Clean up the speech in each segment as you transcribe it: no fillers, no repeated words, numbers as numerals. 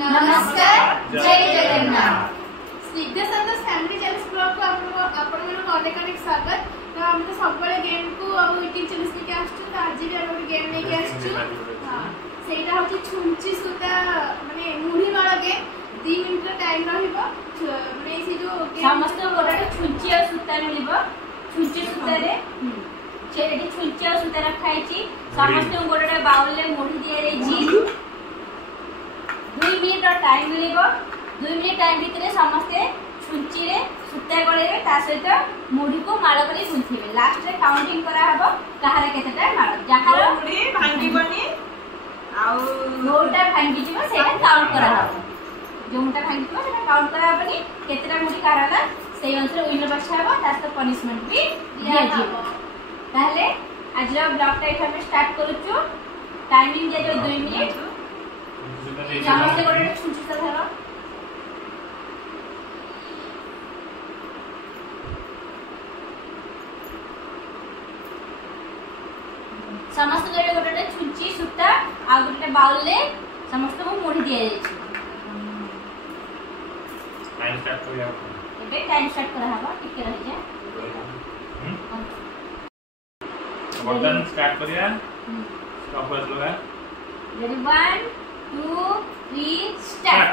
नमस्कार जय जगन्नाथ। स्निग्ध संतोष फैमिली चैनल ब्लॉग को आपण मन अनेक अनेक स्वागत। तो हम तो सब गेम को और यूट्यूब चैनल के आछू। तो आज भी हम गेम लेके आछू। हां सेटा होची छुंची सुता माने मुढी माळ गेम 2 मिनिट टाइम रहिबो। माने से जो समस्त गोटा छुंची और सुता मिलिबो। छुंची सुता रे छेडी छुंची और सुता रखाई छी। समस्त गोटा बाउल ले मुढी दिया रे जी 2 मिनिट टाइम मिलिबो। 2 मिनिट टाइम भितरे समस्ते छुंची रे सुता गळेबे ता सहित मुढी को माळ करी गुंथिबे। लास्ट रे काउंटिंग करा हबो कहारे केतेटा माळ जहार मुढी भांगीबनी आउ नोटा भांगी जिवो सेटा काउंट करा हबो। जोंटा भांगी जिवो सेटा काउंट करा हबनी केतेटा मुढी कराला सेई अनुसार विनर बछा हबो तास्त पनिशमेंट भी दिया जिवो। ताहले आज रो ब्लॉग टाइम हम स्टार्ट करूछु। टाइमिंग जे 2 मिनिट समस्ते गोटे छुंची सा धरो। समस्त गोटे गोटे छुंची सुता आ गोटे बाउल ले समस्त को मुढी दिया जाय छी। टाइम स्टार्ट करिया एबे टाइम स्टार्ट करा हबा टिके रहि जा। बटन स्टार्ट करिया स्टॉप बस लगा। Ready 1 2 3 start.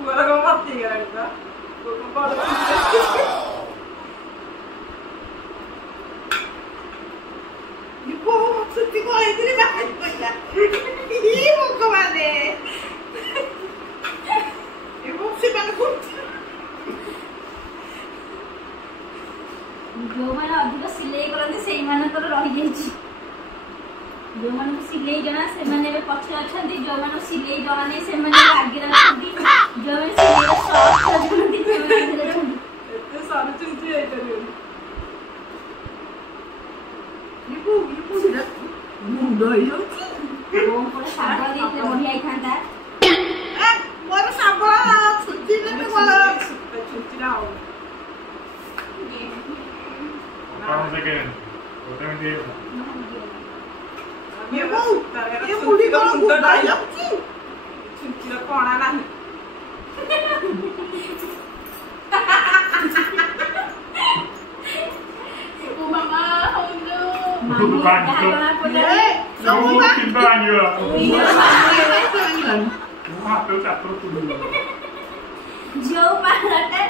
पूरा को मत ही करेगा तो कौन ये को सच्ची को इतनी बात बोला ये वो कमाले ये वो से बन को जो माने अधिक सिलाई करते सेई माने तो रहि जाई छी। जो माने को सिलाई जना से माने बे पछे अछंती। जो माने सिलाई जना नै से माने आगे रहंती। जो माने सिलाई शॉर्ट करजंती से माने आगे रहंती। इतने सारे चुंची है करियो ये को सिरा मुंडो यो वो पर साबा देते बढ़िया ही थांता। ए मोर साबा छुट्टी ने बोला छुट्टी ना हो कौन से गेम ओटा में दिए ये मुड़ी को मुंडा याची छुट्टी रा कोणा नाही ओ मामा होलो दुकान ए सब किंतु आनियो ये हां तो चापर तुलु जो मारटा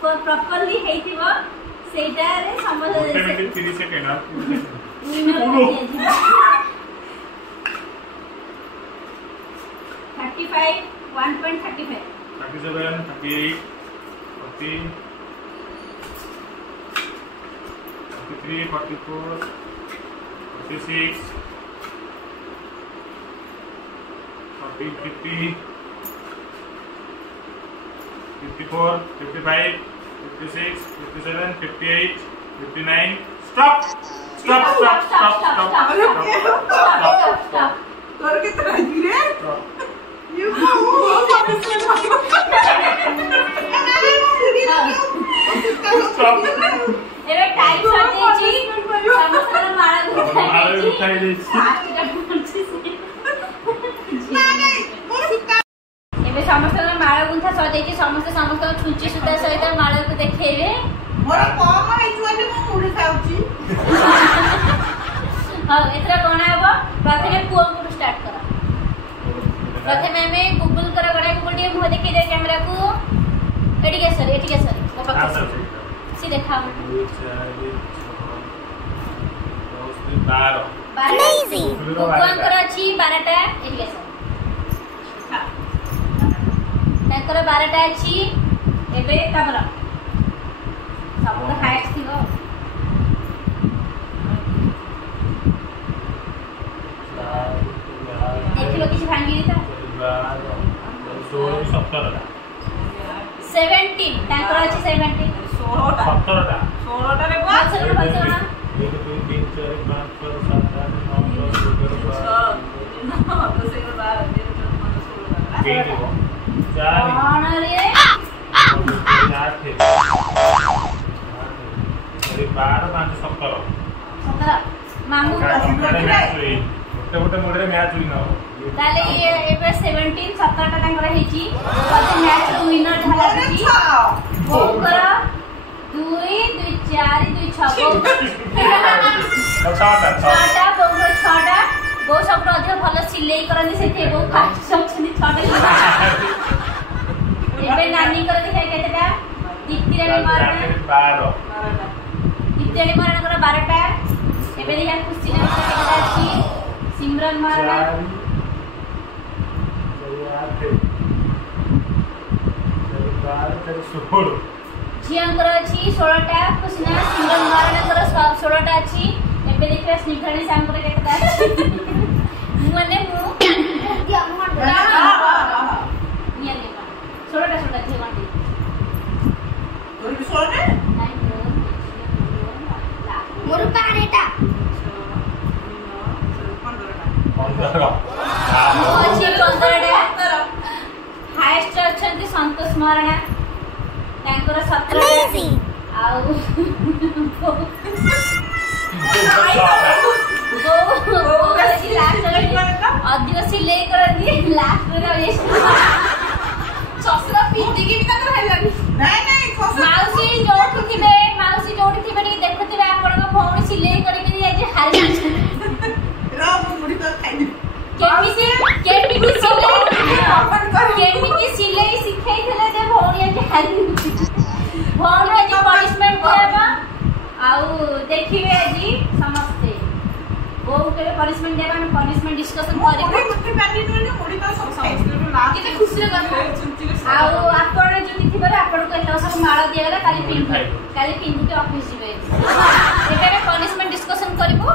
प्रॉपर्ली हेतिबो सेटा रे समझ 30 सेकंड आ 35 1.35 37 38 40 43 44 46 40 50 54 55 56 57 58 59 stop stop stop stop stop stop तोर कितना गिरे stop ये को stop एबे टाइम सजे छी समस्त माळा उठाई दे छी। फास्ट का पहुंची एबे समस्त माळा गुंथा सजे छी। समस्त छुंची सुता सहित माळा को देखेबे। मोर कम है जुआले मु मुड़ी खाउची हां एतरा कोना हबो प्रथमे पुओ को स्टार्ट करा। प्रथमे हमें गूगल करा गडा को गोटे मुह देखि दे कैमरा को। एटी के सर वो पक्का सी देखाओ 2 4 6 10 12 अमेजिंग भगवान कर अछि 12टा एटी के सर ताकर 12टा अछि। एबे तमरा सब तो हाइट थिबो देखिलो किछ भांगी दिता 16 17 17 ताकर अछि 17 17 टा 16 रे बा बचना 1 2 3 4 5 6 7 8 9 10 11 ना तो से 12 13 14 4 कौन रे 8 12 5 17 ମାମୁଁ ଗୋଟେ ମୋଡରେ ମ୍ୟାଚ୍ ୱିନ୍ ହବ। ତାହେଲେ ଏବେ 17 17ଟା ତାଙ୍କର ହେଇଛି। ବୋଧେ ମ୍ୟାଚ୍ ୱିନର ହେଲା ସେଠି ବୋଉଙ୍କର 2 2 4 2 6 ଛଅଟା ବୋଉଙ୍କର 6ଟା। ବୋଉ ସବୁଠୁ ଅଧିକ ଭଲ ସିଲେଇ କରନ୍ତି ସେଠି ବୋଉ ଫାଷ୍ଟ ଅଛନ୍ତି 6ଟା। ଏବେ ନାନୀଙ୍କର ଦେଖିବା କେତେଟା? ଦୀପ୍ତିରାଣୀ ମହାରଣା 12ଟା। ଏବେ ଦେଖିବା ଖୁସିର କେତେଟା ଅଛି? सिमरन महाराणा झींकर अच्छी 16टा। खुशना सिमरन महाराणा 16टा अच्छी। एबे देखिए स्निग्धानी सांकर केटा अच्छी माने मु निया ने 16टा झे मांडी तोर भी 16 मोर 12टा हाइस्ट अच्छा संतोष महाराणा 17 अधिक सिले शशुर पिंडिकी भी माउसी जो देखुवे आपण भौणी सिले हारी केमिति सिलाई सिखाई थले जे भौणी आज हारी भौणी आज पनिशमेंट देबा आउ देखिबे आज समस्ते बो के पनिशमेंट देबा हम पनिशमेंट डिस्कशन करे मुठी पानी नले मुठी तो सब किते खुशी रे गथा आउ आपण जति थिबरे आपण को एटा सब माळ दिया गला काली पिंडी के ऑफिस जिवे एटा पनिशमेंट डिस्कशन करबो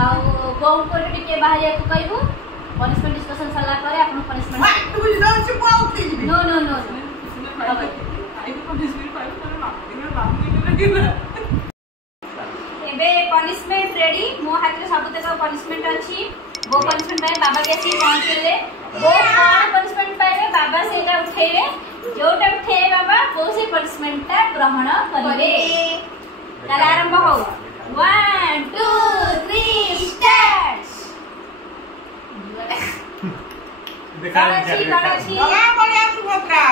आउ बो को टिके बाहर को कहबो पनिशमेंट डिस्कशन सला करे आपण पनिशमेंट तू बुझ दो छी पाउ थी नो एबे पनिशमेंट रेडी मो हाथ रे सब तक पनिशमेंट अछि वो पनिशमेंट पाए बाबा के सी पहुंचले वो कौन पनिशमेंट पाए बाबा सेटा उठेले जोटा उठे बाबा वो से पनिशमेंट ता ग्रहण करिवे ताले आरंभ हो 1 2 3 स्टार्ट कराची या बड़िया सुभद्रा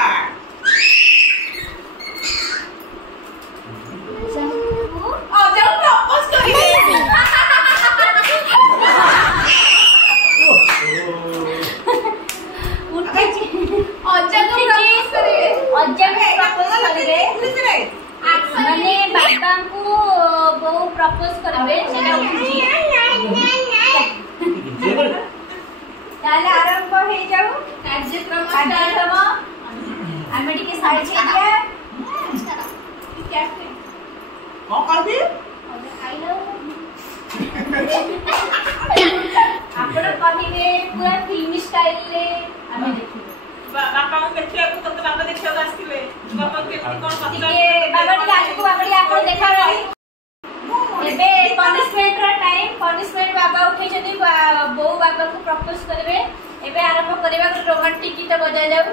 जब प्रपोज करिवे उठे अजग प्रपोज करिवे माने बाबा को वो प्रपोज करिवे सेटा उठी ताले आरंभ हे जाऊ कार्यक्रम आमे टिके साइड छेकिया कैसे कौन करबी आई लव आपण कहिबे पूरा फिल्म स्टाइल ले आमे देखिबे बापा को देखिया को तो बापा देखिया आस्थिले बापा के कोन पता टिके बाबा टिके आजु बाबा आपण देखा रही एबे पनिशमेंट रा टाइम पनिशमेंट बाबा उठे जदी बो बाबा को प्रपोज करबे एबे आरंभ करबा को रोमांटिक गीत बजा जाऊ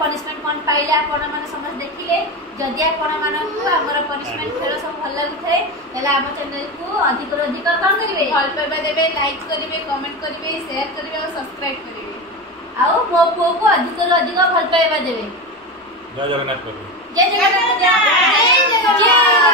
पनिशमेंट କହିଲେ ଆପଣ ମାନେ ସମସ୍ତେ ଦେଖିଲେ ଯଦି ଆପଣ ମାନଙ୍କୁ ଆମର ପନିଶମେଣ୍ଟ ଖେଳ ସବୁ ଭଲ ଲାଗୁଥାଏ ତାହେଲେ ଆମ ଚ୍ୟାନେଲକୁ ଅଧିକରୁ ଅଧିକ କଣ କରିବେ ଭଲ ପାଇବା ଦେବେ, ଲାଇକ୍ କରିବେ, କମେଣ୍ଟ କରିବେ, ସେୟାର କରିବେ ଆଉ ସବସ୍କ୍ରାଇବ କରିବେ। ଆଉ ମୋ ପୁଅକୁ ଅଧିକରୁ ଅଧିକ ଭଲ ପାଇବା ଦେବେ। ଜୟ ଜଗନ୍ନାଥ। ଜୟ ଜଗନ୍ନାଥ। ଜୟ ଜଗନ୍ନାଥ।